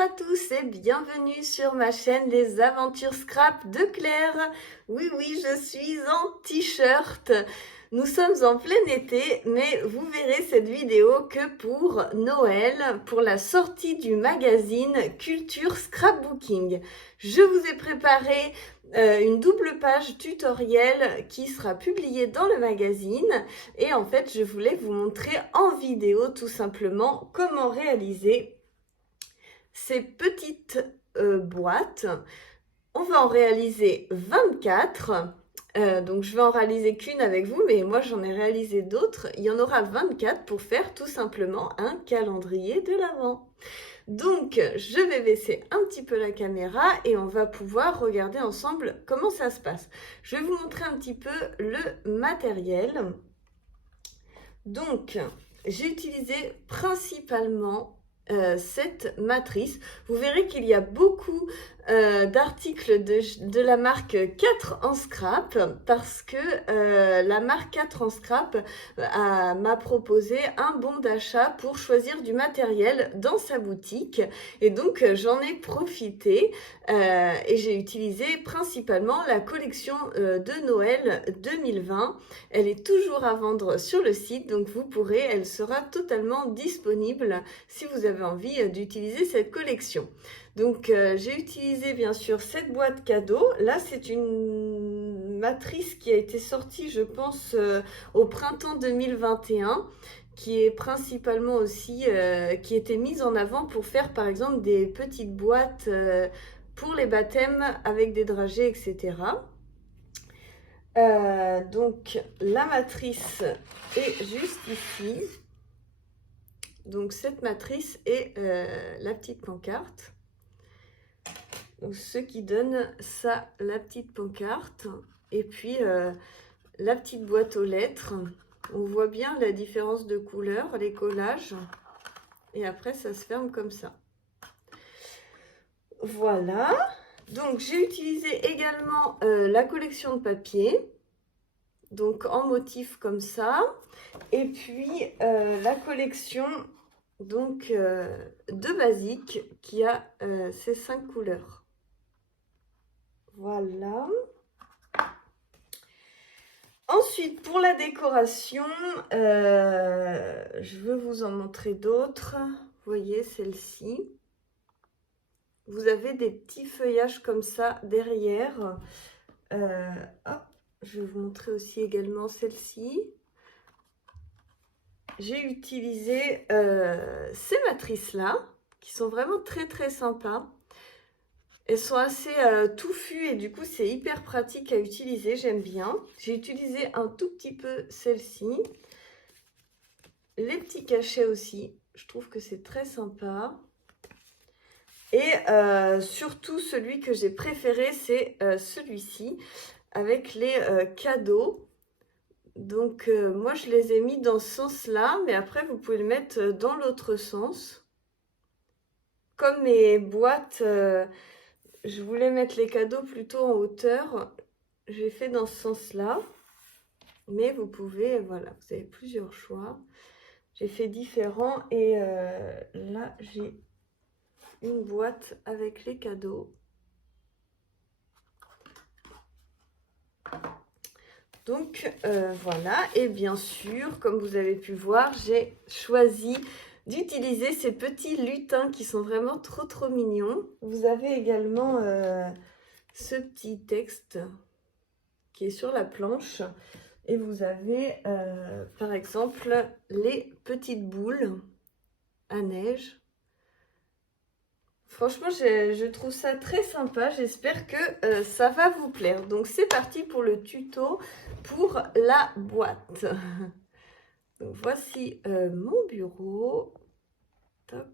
à tous et bienvenue sur ma chaîne Les Aventures Scrap de Claire. Oui, je suis en t-shirt. Nous sommes en plein été, mais vous verrez cette vidéo que pour Noël, pour la sortie du magazine Culture Scrapbooking. Je vous ai préparé une double page tutoriel qui sera publiée dans le magazine et en fait je voulais vous montrer en vidéo tout simplement comment réaliser ces petites boîtes. On va en réaliser 24. Donc je vais en réaliser qu'une avec vous, mais moi j'en ai réalisé d'autres. Il y en aura 24 pour faire tout simplement un calendrier de l'Avent. Donc je vais baisser un petit peu la caméra et on va pouvoir regarder ensemble comment ça se passe. Je vais vous montrer un petit peu le matériel. Donc j'ai utilisé principalement cette matrice. Vous verrez qu'il y a beaucoup d'articles de la marque 4 en scrap parce que la marque 4 en scrap m'a proposé un bon d'achat pour choisir du matériel dans sa boutique et donc j'en ai profité et j'ai utilisé principalement la collection de Noël 2020. Elle est toujours à vendre sur le site, donc vous pourrez, elle sera totalement disponible si vous avez envie d'utiliser cette collection. Donc j'ai utilisé bien sûr cette boîte cadeau. Là c'est une matrice qui a été sortie je pense au printemps 2021, qui est principalement aussi qui était mise en avant pour faire par exemple des petites boîtes pour les baptêmes avec des dragées, etc. Donc la matrice est juste ici. Donc cette matrice est la petite pancarte. Donc ce qui donne ça, la petite pancarte. Et puis la petite boîte aux lettres. On voit bien la différence de couleur, les collages. Et après ça se ferme comme ça. Voilà. Donc j'ai utilisé également la collection de papier. Donc en motif comme ça. Et puis la collection donc de basique qui a ces 5 couleurs. Voilà. Ensuite pour la décoration, je veux vous en montrer d'autres. Vous voyez celle-ci. Vous avez des petits feuillages comme ça derrière. Hop, je vais vous montrer aussi également celle-ci. J'ai utilisé ces matrices-là, qui sont vraiment très sympas. Elles sont assez touffues et du coup, c'est hyper pratique à utiliser, j'aime bien. J'ai utilisé un tout petit peu celle-ci. Les petits cachets aussi, je trouve que c'est très sympa. Et surtout, celui que j'ai préféré, c'est celui-ci, avec les cadeaux. Donc moi je les ai mis dans ce sens là, mais après vous pouvez le mettre dans l'autre sens. Comme mes boîtes, je voulais mettre les cadeaux plutôt en hauteur, j'ai fait dans ce sens là. Mais vous pouvez, voilà, vous avez plusieurs choix. J'ai fait différent et là j'ai une boîte avec les cadeaux. Donc voilà, et bien sûr, comme vous avez pu voir, j'ai choisi d'utiliser ces petits lutins qui sont vraiment trop mignons. Vous avez également ce petit texte qui est sur la planche. Et vous avez par exemple les petites boules à neige. Franchement, je trouve ça très sympa. J'espère que ça va vous plaire. Donc, c'est parti pour le tuto pour la boîte. Donc, voici mon bureau. Toc.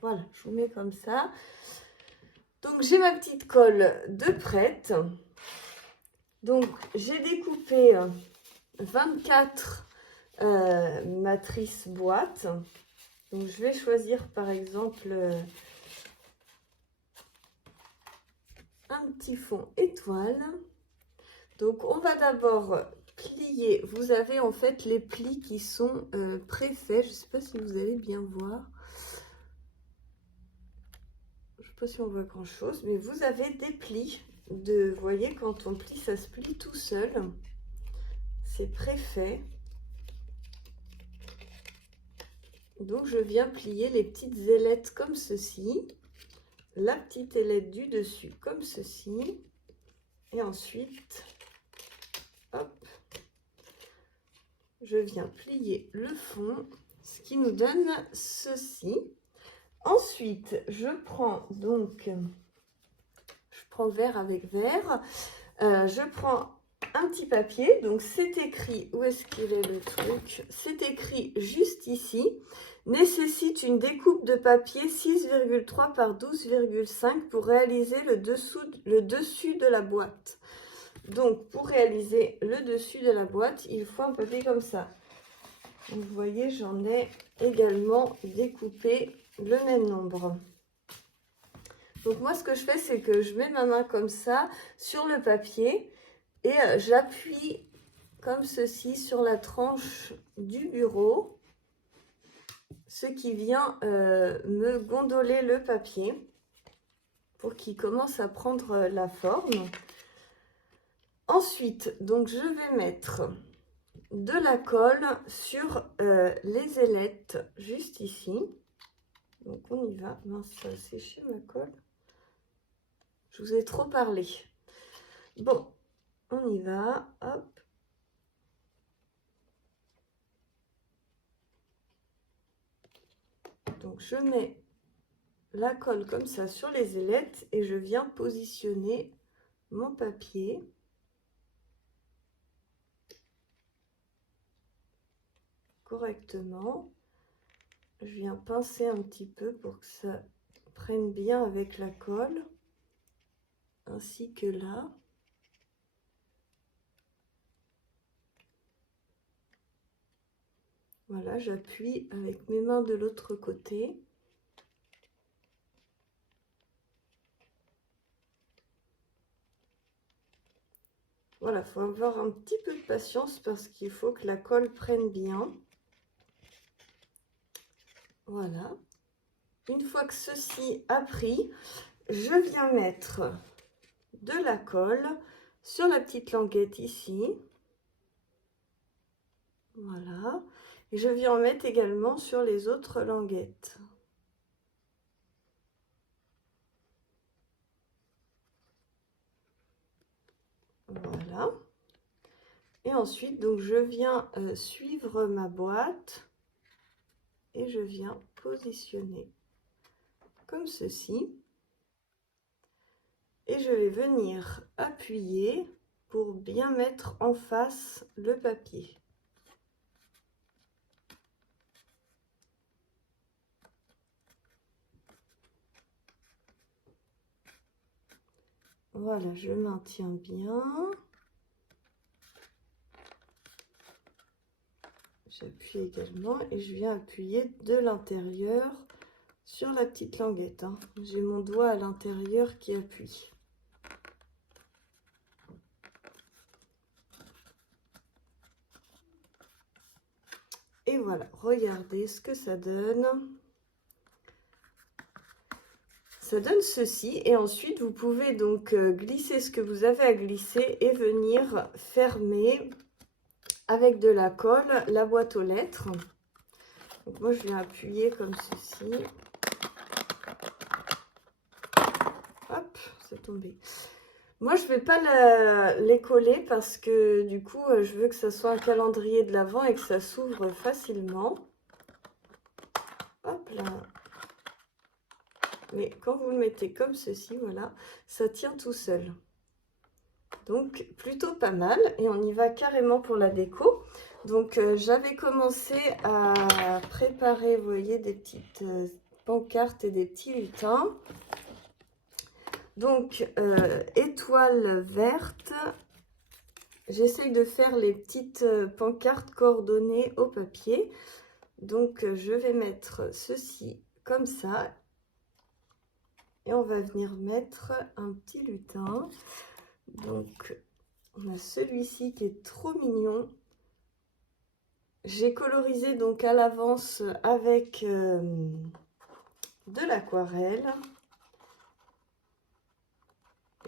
Voilà, je vous mets comme ça. Donc, j'ai ma petite colle de prête. Donc, j'ai découpé 24 matrices boîtes. Donc, je vais choisir par exemple un petit fond étoile. Donc, on va d'abord plier. Vous avez en fait les plis qui sont préfaits. Je ne sais pas si vous allez bien voir. pas si on voit grand chose, mais vous avez des plis. Vous voyez, quand on plie, ça se plie tout seul. C'est préfet. Donc je viens plier les petites ailettes comme ceci. La petite ailette du dessus comme ceci. Et ensuite, hop, je viens plier le fond, ce qui nous donne ceci. Ensuite, je prends donc, verre avec verre, je prends un petit papier, donc c'est écrit, où est-ce qu'il est le truc? C'est écrit juste ici, nécessite une découpe de papier 6,3 par 12,5 pour réaliser le dessus de la boîte. Donc, pour réaliser le dessus de la boîte, il faut un papier comme ça. Donc, vous voyez, j'en ai également découpé le même nombre. Donc, moi, ce que je fais, c'est que je mets ma main comme ça sur le papier et j'appuie comme ceci sur la tranche du bureau, ce qui vient me gondoler le papier pour qu'il commence à prendre la forme. Ensuite, donc je vais mettre de la colle sur les ailettes, juste ici. Donc on y va. Mince, ça a séché ma colle. Je vous ai trop parlé. Bon, on y va. Hop. Donc je mets la colle comme ça sur les ailettes et je viens positionner mon papier. Correctement. Je viens pincer un petit peu pour que ça prenne bien avec la colle, ainsi que là. Voilà, j'appuie avec mes mains de l'autre côté. Voilà, il faut avoir un petit peu de patience parce qu'il faut que la colle prenne bien. Voilà. Une fois que ceci a pris, je viens mettre de la colle sur la petite languette ici. Voilà. Et je viens en mettre également sur les autres languettes. Voilà. Et ensuite, donc, je viens suivre ma boîte et je viens positionner comme ceci. Et je vais venir appuyer pour bien mettre en face le papier. Voilà, je maintiens bien. J'appuie également et je viens appuyer de l'intérieur sur la petite languette. Hein. J'ai mon doigt à l'intérieur qui appuie. Et voilà, regardez ce que ça donne. Ça donne ceci et ensuite vous pouvez donc glisser ce que vous avez à glisser et venir fermer avec de la colle la boîte aux lettres. Donc moi je viens appuyer comme ceci. Hop, c'est tombé. Moi je vais pas les coller parce que du coup je veux que ça soit un calendrier de l'Avent et que ça s'ouvre facilement. Hop là. Mais quand vous le mettez comme ceci, voilà, ça tient tout seul. Donc plutôt pas mal et on y va carrément pour la déco. Donc j'avais commencé à préparer, vous voyez, des petites pancartes et des petits lutins. Donc étoile verte, j'essaye de faire les petites pancartes coordonnées au papier. Donc je vais mettre ceci comme ça et on va venir mettre un petit lutin. Donc on a celui-ci qui est trop mignon. J'ai colorisé donc à l'avance avec de l'aquarelle.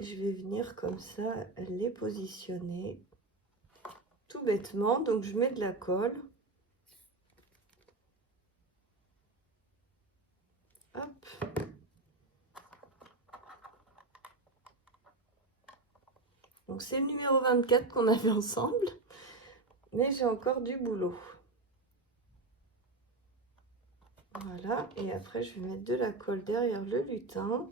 Je vais venir comme ça les positionner tout bêtement. Donc je mets de la colle. Hop. Donc c'est le numéro 24 qu'on avait ensemble, mais j'ai encore du boulot. Voilà, et après je vais mettre de la colle derrière le lutin.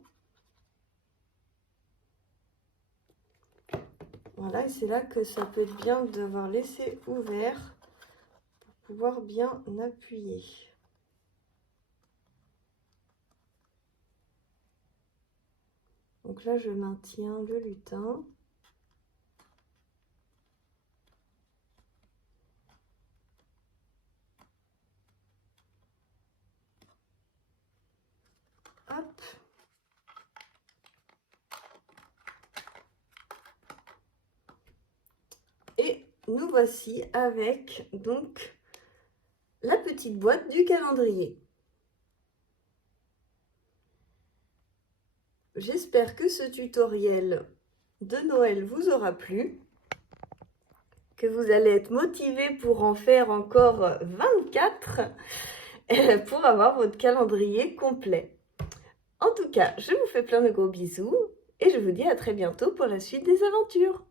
Voilà, et c'est là que ça peut être bien d'avoir laissé ouvert pour pouvoir bien appuyer. Donc là, je maintiens le lutin. Hop. Et nous voici avec donc la petite boîte du calendrier. J'espère que ce tutoriel de Noël vous aura plu, que vous allez être motivés pour en faire encore 24 pour avoir votre calendrier complet. En tout cas, je vous fais plein de gros bisous et je vous dis à très bientôt pour la suite des aventures.